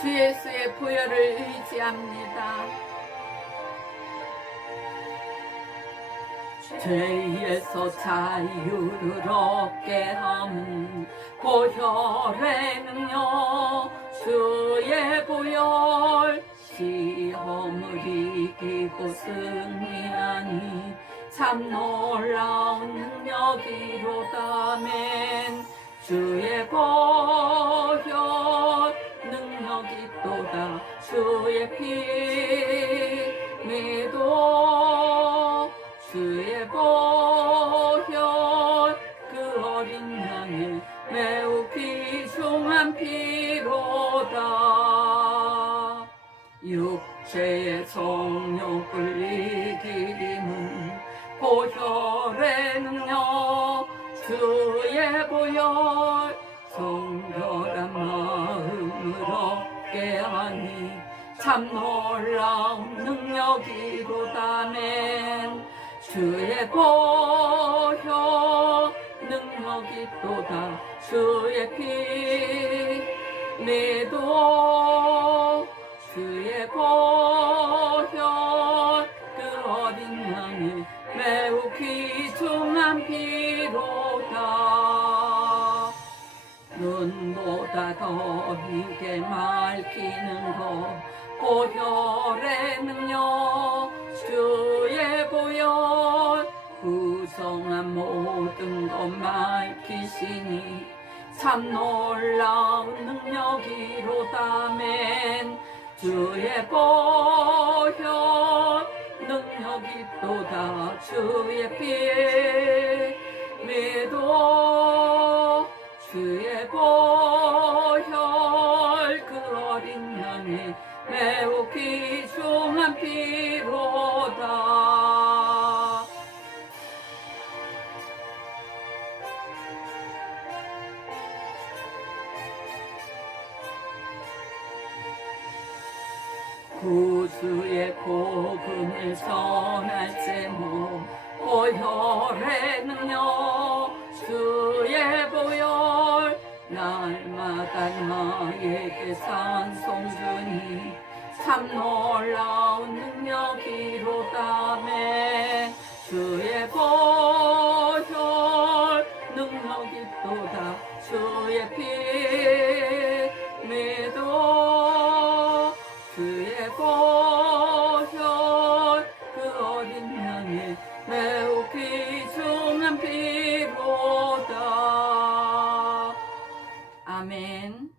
주 예수의 보혈을 의지합니다. 죄에서 자유를 얻게 함은 보혈의 능력, 주의 보혈. 시험을 이기고 승리하니 참 놀라운 능력이로다멘. 주의 보혈 능력이 또다. 주의 피 믿어. 주의 보혈 그 어린 양의 매우 귀중한 피로다. 육체의 정욕을 이기림은 보혈의 능력, 주의 보혈. 성결한 마음을 얻게 하니 참 놀라운 능력이로다멘. 주의 보혈 능력이 또다. 주의 피 믿어. 주의 보혈 그 어린 양의 매우 귀중한 피로다. 눈보다 더 이게 맑히는 것 보혈의 능력, 주의 보혈. 부정한 모든 것 맑히시니 참 놀라운 능력이로다멘. 주의 보혈 능력이 또다. 주의 피 믿어. 주의 보혈 그 어린 양의 매우 귀중한 피로다. 구주의 복음을 전할 제목 보혈의 능력, 주의 보혈. 날마다 나에게 찬송 주니 참 놀라운 능력이로다멘. 주의 보혈 능력이 또다. 주의 피 믿어. 주의 보혈 그 어린 양의 매우 귀중한 피로다. 아멘.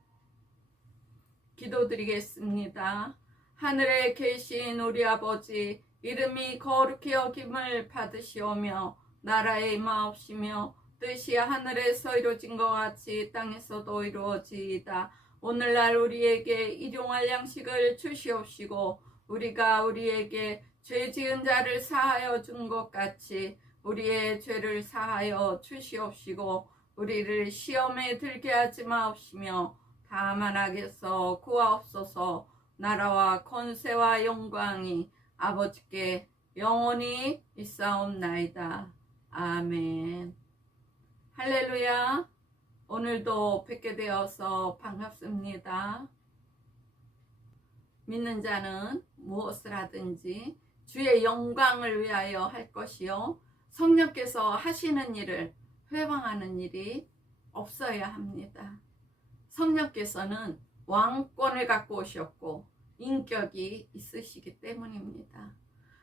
기도드리겠습니다. 하늘에 계신 우리 아버지, 이름이 거룩히 여김을 받으시오며 나라의 임하옵시며 뜻이 하늘에서 이루어진 것 같이 땅에서도 이루어지이다. 오늘날 우리에게 일용할 양식을 주시옵시고 우리가 우리에게 죄 지은 자를 사하여 준 것 같이 우리의 죄를 사하여 주시옵시고 우리를 시험에 들게 하지 마옵시며 다만 악에서 구하옵소서. 나라와 권세와 영광이 아버지께 영원히 있사옵나이다. 아멘. 할렐루야. 오늘도 뵙게 되어서 반갑습니다. 믿는 자는 무엇을 하든지 주의 영광을 위하여 할 것이요 성령께서 하시는 일을 회방하는 일이 없어야 합니다. 성령께서는 왕권을 갖고 오셨고 인격이 있으시기 때문입니다.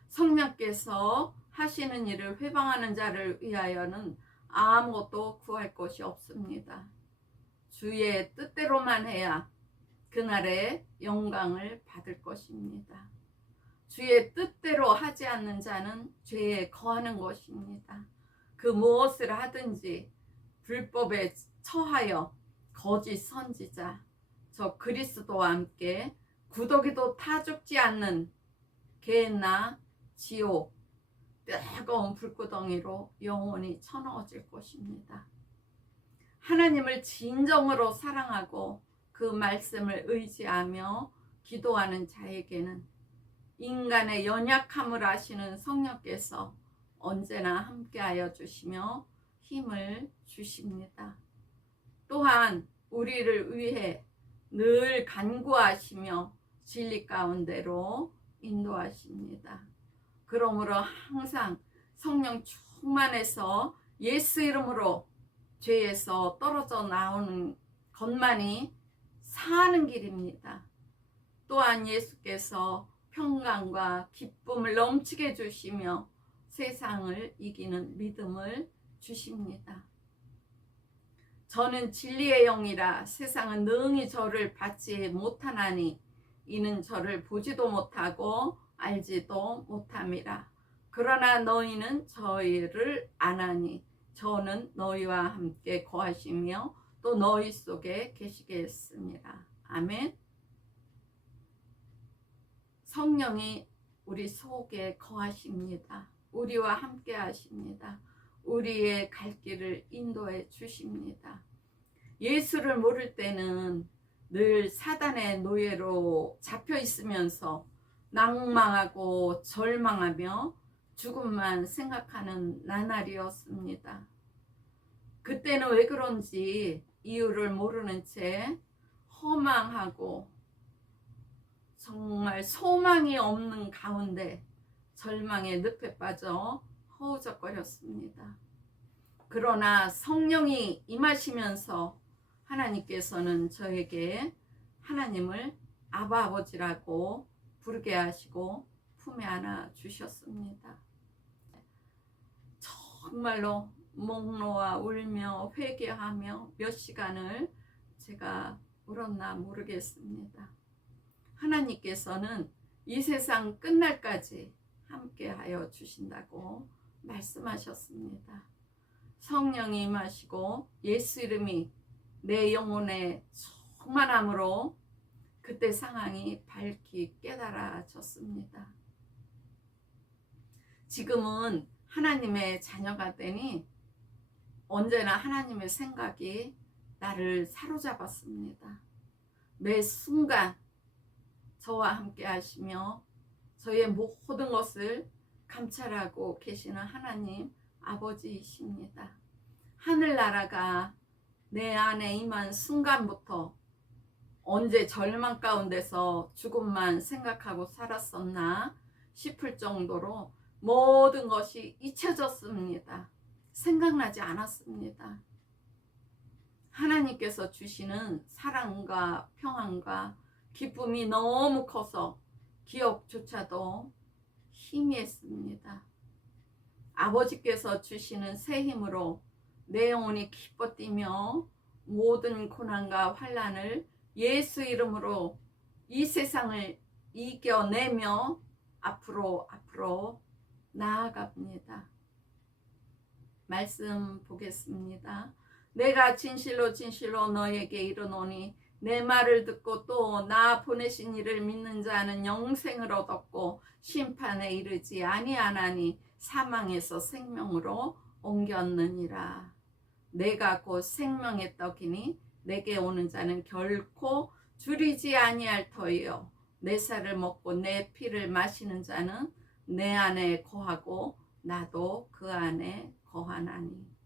성령께서 하시는 일을 회방하는 자를 위하여는 아무것도 구할 것이 없습니다. 주의 뜻대로만 해야 그날의 영광을 받을 것입니다. 주의 뜻대로 하지 않는 자는 죄에 거하는 것입니다. 그 무엇을 하든지 불법에 처하여 거짓 선지자, 저 그리스도와 함께 구더기도 타 죽지 않는 개나 지옥, 뜨거운 불구덩이로 영원히 쳐넣어질 것입니다. 하나님을 진정으로 사랑하고 그 말씀을 의지하며 기도하는 자에게는 인간의 연약함을 아시는 성령께서 언제나 함께하여 주시며 힘을 주십니다. 또한 우리를 위해 늘 간구하시며 진리 가운데로 인도하십니다. 그러므로 항상 성령 충만해서 예수 이름으로 죄에서 떨어져 나오는 것만이 사는 길입니다. 또한 예수께서 평강과 기쁨을 넘치게 주시며 세상을 이기는 믿음을 주십니다. 저는 진리의 영이라 세상은 능히 저를 받지 못하나니 이는 저를 보지도 못하고 알지도 못함이라. 그러나 너희는 저희를 아나니 저는 너희와 함께 거하시며 또 너희 속에 계시겠습니다. 아멘. 성령이 우리 속에 거하십니다. 우리와 함께 하십니다. 우리의 갈 길을 인도해 주십니다. 예수를 모를 때는 늘 사단의 노예로 잡혀 있으면서 낭망하고 절망하며 죽음만 생각하는 나날이었습니다. 그때는 왜 그런지 이유를 모르는 채 허망하고 정말 소망이 없는 가운데 절망의 늪에 빠져 허우적거렸습니다. 그러나 성령이 임하시면서 하나님께서는 저에게 하나님을 아바 아버지라고 부르게 하시고 품에 안아 주셨습니다. 정말로 목 놓아 울며 회개하며 몇 시간을 제가 울었나 모르겠습니다. 하나님께서는 이 세상 끝날까지 함께하여 주신다고 말씀하셨습니다. 성령이 임하시고 예수 이름이 내 영혼에 충만함으로 그때 상황이 밝히 깨달아졌습니다. 지금은 하나님의 자녀가 되니 언제나 하나님의 생각이 나를 사로잡았습니다. 매 순간 저와 함께 하시며 저의 모든 것을 감찰하고 계시는 하나님 아버지이십니다. 하늘나라가 내 안에 임한 순간부터 언제 절망 가운데서 죽음만 생각하고 살았었나 싶을 정도로 모든 것이 잊혀졌습니다. 생각나지 않았습니다. 하나님께서 주시는 사랑과 평안과 기쁨이 너무 커서 기억조차도 희미했습니다. 아버지께서 주시는 새 힘으로 내 영혼이 기뻐 뛰며 모든 고난과 환난을 예수 이름으로 이 세상을 이겨내며 앞으로 나아갑니다. 말씀 보겠습니다. 내가 진실로 너에게 이르노니 내 말을 듣고 또 나 보내신 이를 믿는 자는 영생을 얻었고 심판에 이르지 아니하나니 사망에서 생명으로 옮겼느니라. 내가 곧 생명의 떡이니 내게 오는 자는 결코 줄이지 아니할 터이요 내 살을 먹고 내 피를 마시는 자는 내 안에 거하고 나도 그 안에 거하나니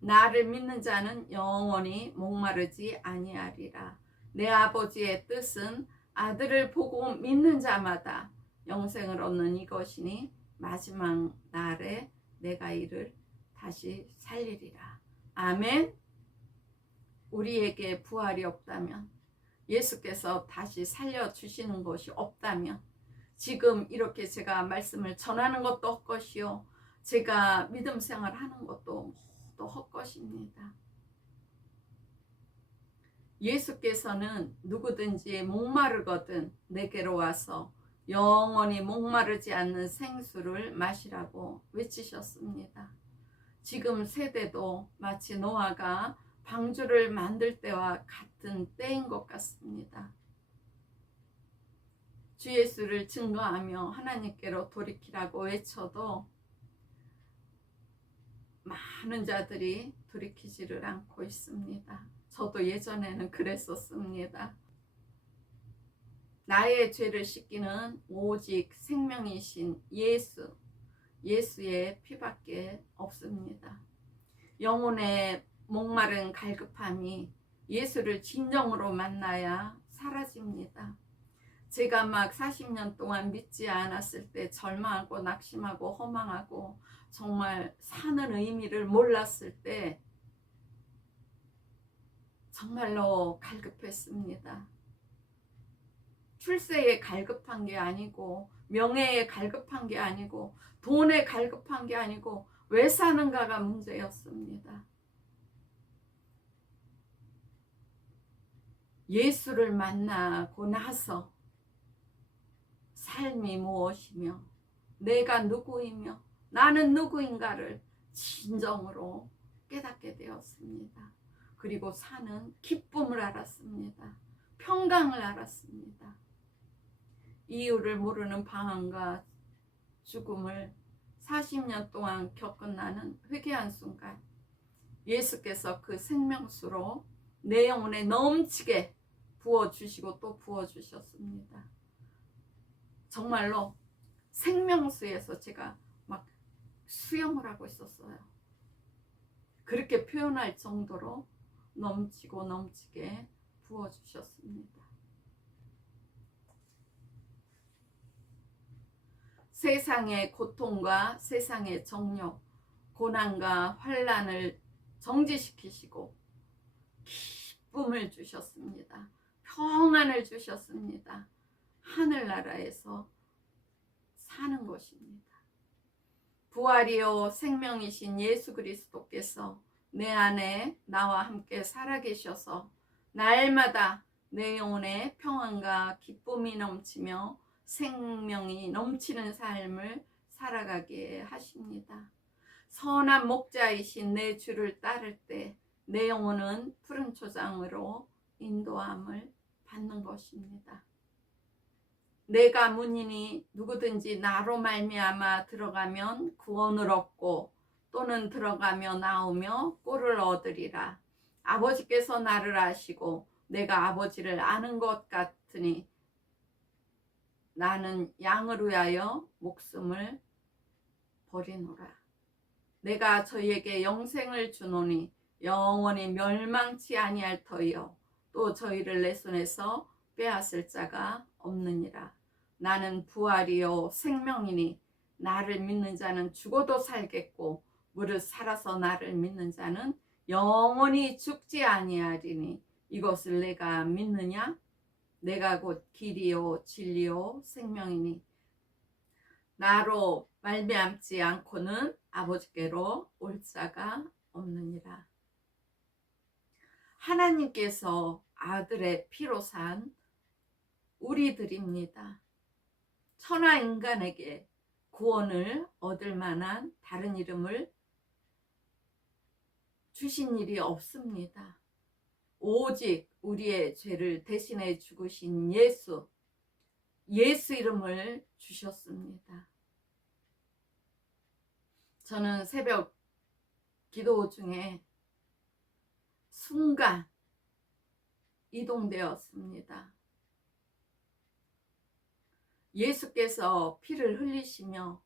나를 믿는 자는 영원히 목마르지 아니하리라. 내 아버지의 뜻은 아들을 보고 믿는 자마다 영생을 얻는 이것이니 마지막 날에 내가 이를 다시 살리리라. 아멘. 우리에게 부활이 없다면, 예수께서 다시 살려주시는 것이 없다면 지금 이렇게 제가 말씀을 전하는 것도 헛것이요 제가 믿음 생활하는 것도 모두 헛것입니다. 예수께서는 누구든지 목마르거든 내게로 와서 영원히 목마르지 않는 생수를 마시라고 외치셨습니다. 지금 세대도 마치 노아가 방주를 만들 때와 같은 때인 것 같습니다. 주 예수를 증거하며 하나님께로 돌이키라고 외쳐도 많은 자들이 돌이키지를 않고 있습니다. 저도 예전에는 그랬었습니다. 나의 죄를 씻기는 오직 생명이신 예수의 피밖에 없습니다. 영혼의 목마른 갈급함이 예수를 진정으로 만나야 사라집니다. 제가 막 40년 동안 믿지 않았을 때 절망하고 낙심하고 허망하고 정말 사는 의미를 몰랐을 때 정말로 갈급했습니다. 출세에 갈급한 게 아니고 명예에 갈급한 게 아니고 돈에 갈급한 게 아니고 왜 사는가가 문제였습니다. 예수를 만나고 나서 삶이 무엇이며 내가 누구이며 나는 누구인가를 진정으로 깨닫게 되었습니다. 그리고 사는 기쁨을 알았습니다. 평강을 알았습니다. 이유를 모르는 방황과 죽음을 40년 동안 겪은 나는 회개한 순간 예수께서 그 생명수로 내 영혼에 넘치게 부어주시고 또 부어주셨습니다. 정말로 생명수에서 제가 막 수영을 하고 있었어요. 그렇게 표현할 정도로 넘치고 넘치게 부어주셨습니다. 세상의 고통과 세상의 정욕, 고난과 환난을 정지시키시고 기쁨을 주셨습니다. 평안을 주셨습니다. 하늘나라에서 사는 것입니다. 부활이요 생명이신 예수 그리스도께서 내 안에 나와 함께 살아계셔서 날마다 내 영혼에 평안과 기쁨이 넘치며 생명이 넘치는 삶을 살아가게 하십니다. 선한 목자이신 내 주를 따를 때 내 영혼은 푸른 초장으로 인도함을 받는 것입니다. 내가 문이니 누구든지 나로 말미암아 들어가면 구원을 얻고 또는 들어가며 나오며 꼴을 얻으리라. 아버지께서 나를 아시고 내가 아버지를 아는 것 같으니 나는 양을 위하여 목숨을 버리노라. 내가 저희에게 영생을 주노니 영원히 멸망치 아니할 터이요 또 저희를 내 손에서 빼앗을 자가 없느니라. 나는 부활이요 생명이니 나를 믿는 자는 죽어도 살겠고 무릇 살아서 나를 믿는 자는 영원히 죽지 아니하리니 이것을 내가 믿느냐? 내가 곧 길이요 진리요 생명이니 나로 말미암지 않고는 아버지께로 올 자가 없느니라. 하나님께서 아들의 피로 산 우리들입니다. 천하 인간에게 구원을 얻을 만한 다른 이름을 주신 일이 없습니다. 오직 우리의 죄를 대신해 죽으신 예수 이름을 주셨습니다. 저는 새벽 기도 중에 순간 이동되었습니다. 예수께서 피를 흘리시며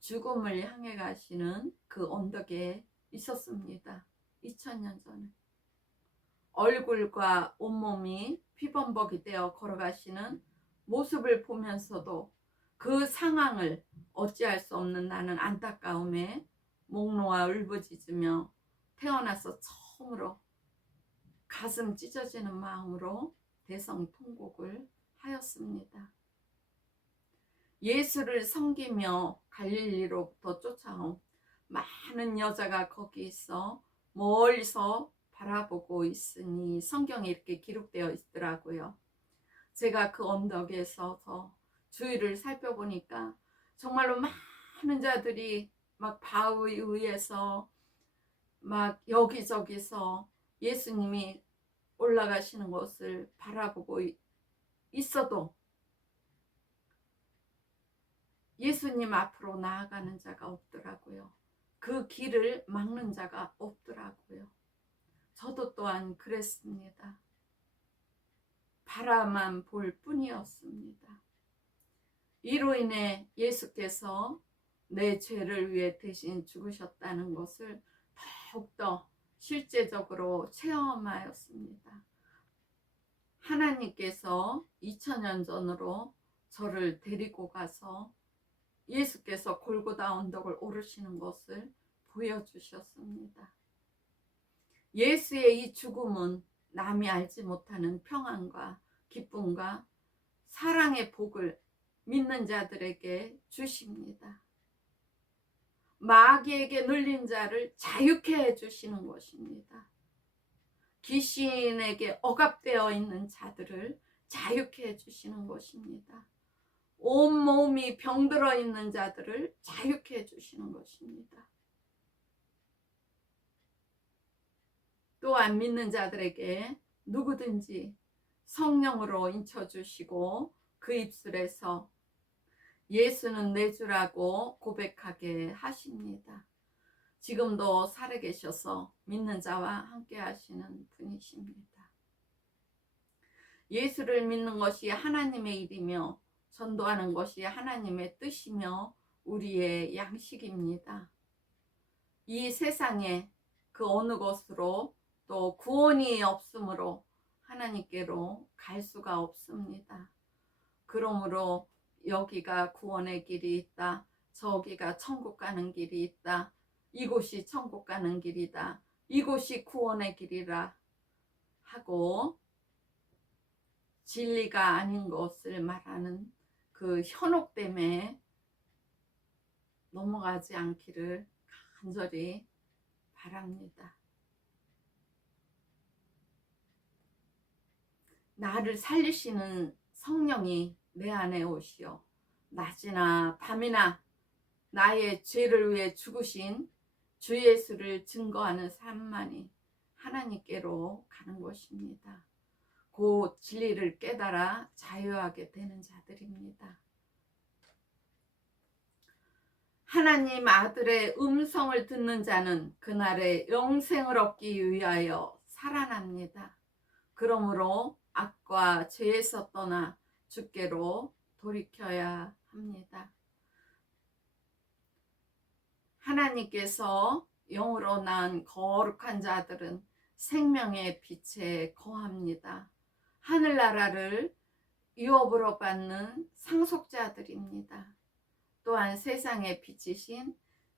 죽음을 향해 가시는 그 언덕에 있었습니다. 2000년 전에 얼굴과 온몸이 피범벅이 되어 걸어가시는 모습을 보면서도 그 상황을 어찌할 수 없는 나는 안타까움에 목 놓아 울부짖으며 태어나서 처음으로 가슴 찢어지는 마음으로 대성통곡을 하였습니다. 예수를 섬기며 갈릴리로부터 쫓아온 많은 여자가 거기 있어 멀리서 바라보고 있으니 성경에 이렇게 기록되어 있더라고요. 제가 그 언덕에 서서 주위를 살펴보니까 정말로 많은 자들이 막 바위 위에서 막 여기저기서 예수님이 올라가시는 것을 바라보고 있어도 예수님 앞으로 나아가는 자가 없더라고요. 그 길을 막는 자가 없더라고요. 저도 또한 그랬습니다. 바라만 볼 뿐이었습니다. 이로 인해 예수께서 내 죄를 위해 대신 죽으셨다는 것을 더욱더 실제적으로 체험하였습니다. 하나님께서 2000년 전으로 저를 데리고 가서 예수께서 골고다 언덕을 오르시는 것을 보여주셨습니다. 예수의 이 죽음은 남이 알지 못하는 평안과 기쁨과 사랑의 복을 믿는 자들에게 주십니다. 마귀에게 눌린 자를 자유케 해주시는 것입니다. 귀신에게 억압되어 있는 자들을 자유케 해주시는 것입니다. 온몸이 병들어 있는 자들을 자유케 해주시는 것입니다. 또한 믿는 자들에게 누구든지 성령으로 인쳐주시고 그 입술에서 예수는 내 주라고 고백하게 하십니다. 지금도 살아계셔서 믿는 자와 함께 하시는 분이십니다. 예수를 믿는 것이 하나님의 일이며 전도하는 것이 하나님의 뜻이며 우리의 양식입니다. 이 세상에 그 어느 곳으로 또 구원이 없으므로 하나님께로 갈 수가 없습니다. 그러므로 여기가 구원의 길이 있다. 저기가 천국 가는 길이 있다. 이곳이 천국 가는 길이다. 이곳이 구원의 길이라 하고 진리가 아닌 것을 말하는 그 현혹됨에 넘어가지 않기를 간절히 바랍니다. 나를 살리시는 성령이 내 안에 오시어 낮이나 밤이나 나의 죄를 위해 죽으신 주 예수를 증거하는 삶만이 하나님께로 가는 것입니다. 곧 진리를 깨달아 자유하게 되는 자들입니다. 하나님 아들의 음성을 듣는 자는 그날의 영생을 얻기 위하여 살아납니다. 그러므로 악과 죄에서 떠나 주께로 돌이켜야 합니다. 하나님께서 영으로 난 거룩한 자들은 생명의 빛에 거합니다. 하늘나라를 유업으로 받는 상속자들입니다. 또한 세상의 빛이신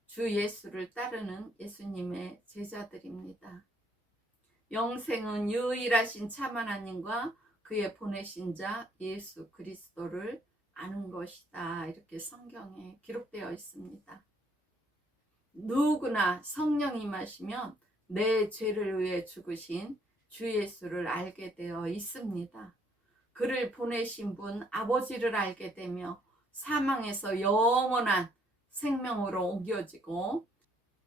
주 예수를 따르는 예수님의 제자들입니다. 영생은 유일하신 참 하나님과 그의 보내신 자 예수 그리스도를 아는 것이다. 이렇게 성경에 기록되어 있습니다. 누구나 성령 임하시면 내 죄를 위해 죽으신 주 예수를 알게 되어 있습니다. 그를 보내신 분 아버지를 알게 되며 사망에서 영원한 생명으로 옮겨지고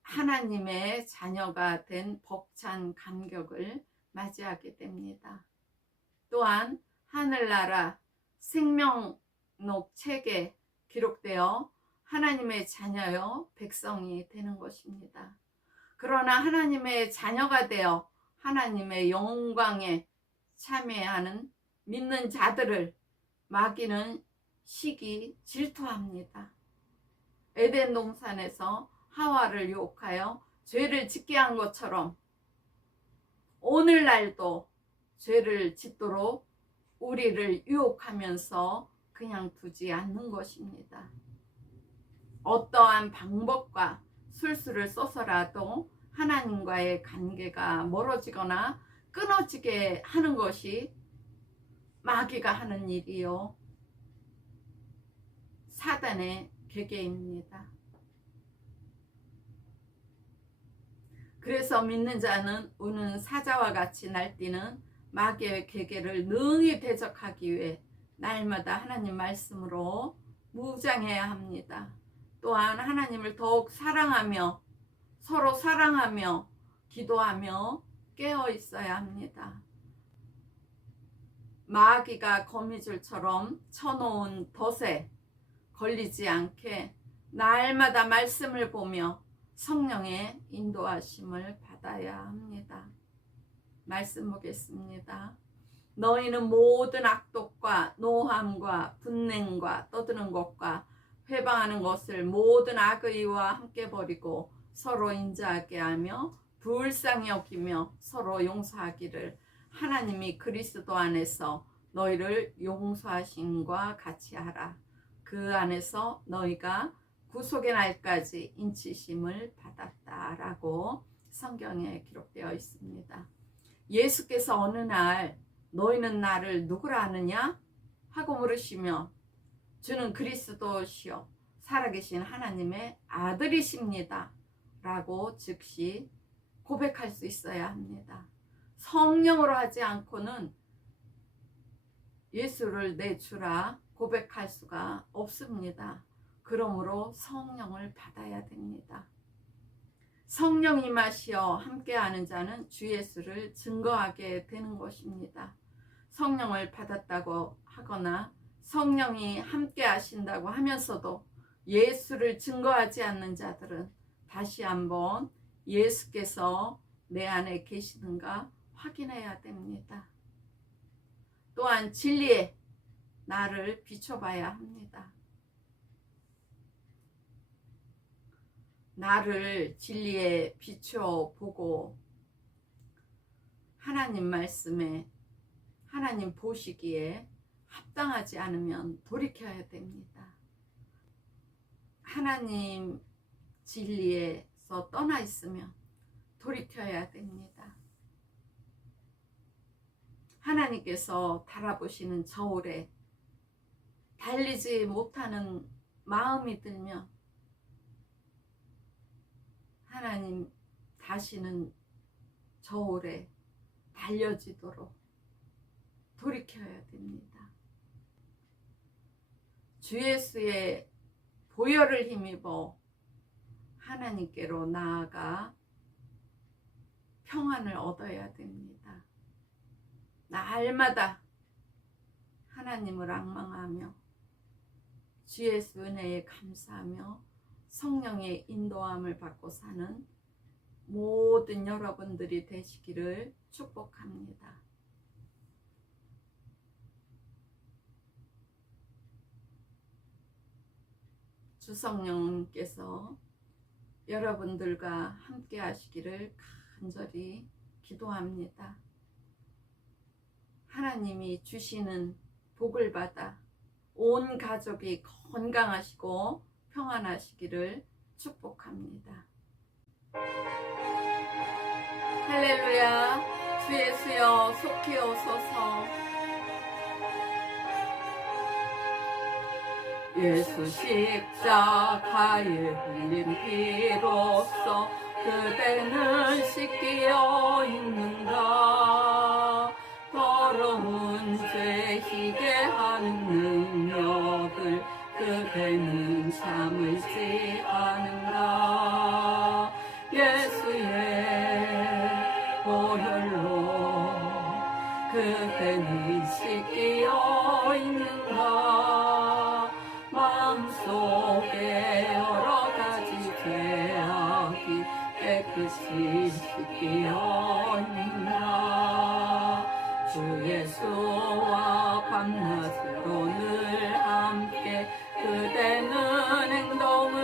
하나님의 자녀가 된 벅찬 감격을 맞이하게 됩니다. 또한 하늘나라 생명록 책에 기록되어 하나님의 자녀여 백성이 되는 것입니다. 그러나 하나님의 자녀가 되어 하나님의 영광에 참여하는 믿는 자들을 마귀는 시기 질투합니다. 에덴 동산에서 하와를 유혹하여 죄를 짓게 한 것처럼 오늘날도 죄를 짓도록 우리를 유혹하면서 그냥 두지 않는 것입니다. 어떠한 방법과 술수를 써서라도 하나님과의 관계가 멀어지거나 끊어지게 하는 것이 마귀가 하는 일이요 사단의 계계입니다. 그래서 믿는 자는 우는 사자와 같이 날뛰는 마귀의 계계를 능히 대적하기 위해 날마다 하나님 말씀으로 무장해야 합니다. 또한 하나님을 더욱 사랑하며 서로 사랑하며 기도하며 깨어 있어야 합니다. 마귀가 거미줄처럼 쳐놓은 덫에 걸리지 않게 날마다 말씀을 보며 성령의 인도하심을 받아야 합니다. 말씀 보겠습니다. 너희는 모든 악독과 노함과 분냉과 떠드는 것과 회방하는 것을 모든 악의와 함께 버리고 서로 인자하게 하며 불쌍히 여기며 서로 용서하기를 하나님이 그리스도 안에서 너희를 용서하심과 같이 하라. 그 안에서 너희가 구속의 날까지 인치심을 받았다라고 성경에 기록되어 있습니다. 예수께서 어느 날 너희는 나를 누구라 하느냐 하고 물으시며 주는 그리스도시요 살아계신 하나님의 아들이십니다 라고 즉시 고백할 수 있어야 합니다. 성령으로 하지 않고는 예수를 내 주라 고백할 수가 없습니다. 그러므로 성령을 받아야 됩니다. 성령 임하시어 함께하는 자는 주 예수를 증거하게 되는 것입니다. 성령을 받았다고 하거나 성령이 함께 하신다고 하면서도 예수를 증거하지 않는 자들은 다시 한번 예수께서 내 안에 계시는가 확인해야 됩니다. 또한 진리에 나를 비춰봐야 합니다. 나를 진리에 비춰보고 하나님 말씀에 하나님 보시기에 합당하지 않으면 돌이켜야 됩니다. 하나님 진리에서 떠나 있으면 돌이켜야 됩니다. 하나님께서 달아보시는 저울에 달리지 못하는 마음이 들면 하나님 다시는 저울에 달려지도록 돌이켜야 됩니다. 주 예수의 보혈을 힘입어 하나님께로 나아가 평안을 얻어야 됩니다. 날마다 하나님을 앙망하며 주 예수 은혜에 감사하며 성령의 인도함을 받고 사는 모든 여러분들이 되시기를 축복합니다. 주 성령께서 여러분들과 함께 하시기를 간절히 기도합니다. 하나님이 주시는 복을 받아 온 가족이 건강하시고 평안하시기를 축복합니다. 할렐루야. 주 예수여 속히 오소서. 예수 십자가에 흘린 피로써 그대는 씻기어 있는가. 더러운 죄 희게 하는 능력을 그대는 참을지 않은가. 예수의 보혈로 그대는 씻기어 있는가. 마음속에 여러 가지 죄악이 깨끗이 씻기어 있는가. 주 예수와 밤낮으로 늘 함께 그대는 행동을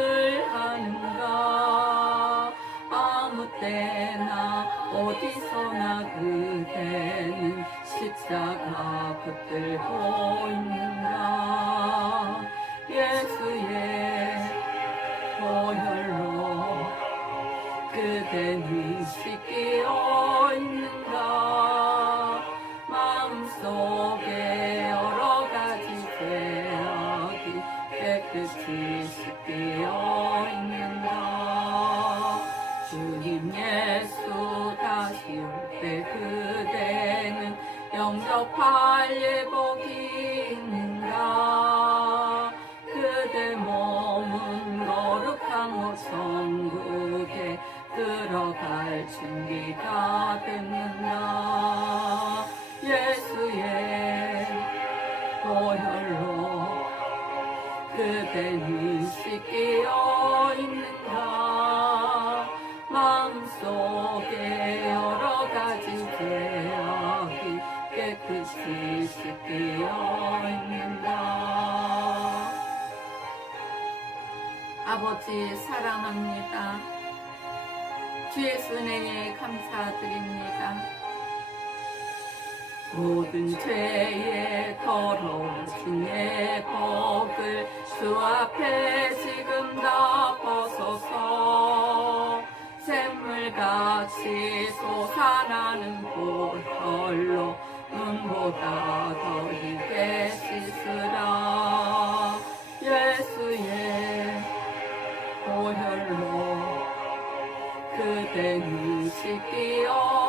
하는가. 아무 때나 어디서나 그대는 십자가 붙들고 있는가. 예수의 보혈로 그대는 씻기어 있는가. 마음속에 여러 가지 죄악이 깨끗이 씻기어 있는가. 주님 예수 다시 올 때 그대는 영접할 예복이 있는가. 그대 몸은 거룩한 곳 천국에 들어갈 준비가 됐는가. 예수의 보혈로 그대는 씻기어 있는가. 마음속에 여러 가지 죄악이 깨끗이 씻기어 있는가. 아버지 사랑합니다. 주 주 예수 은혜에 감사드립니다. 모든 죄의 더러우신 예복을 주 앞에 지금 다 벗어서 샘물같이 솟아나는 보혈로 눈보다 더 익게 씻으라. 예수의 보혈로 그대 눈 씻기어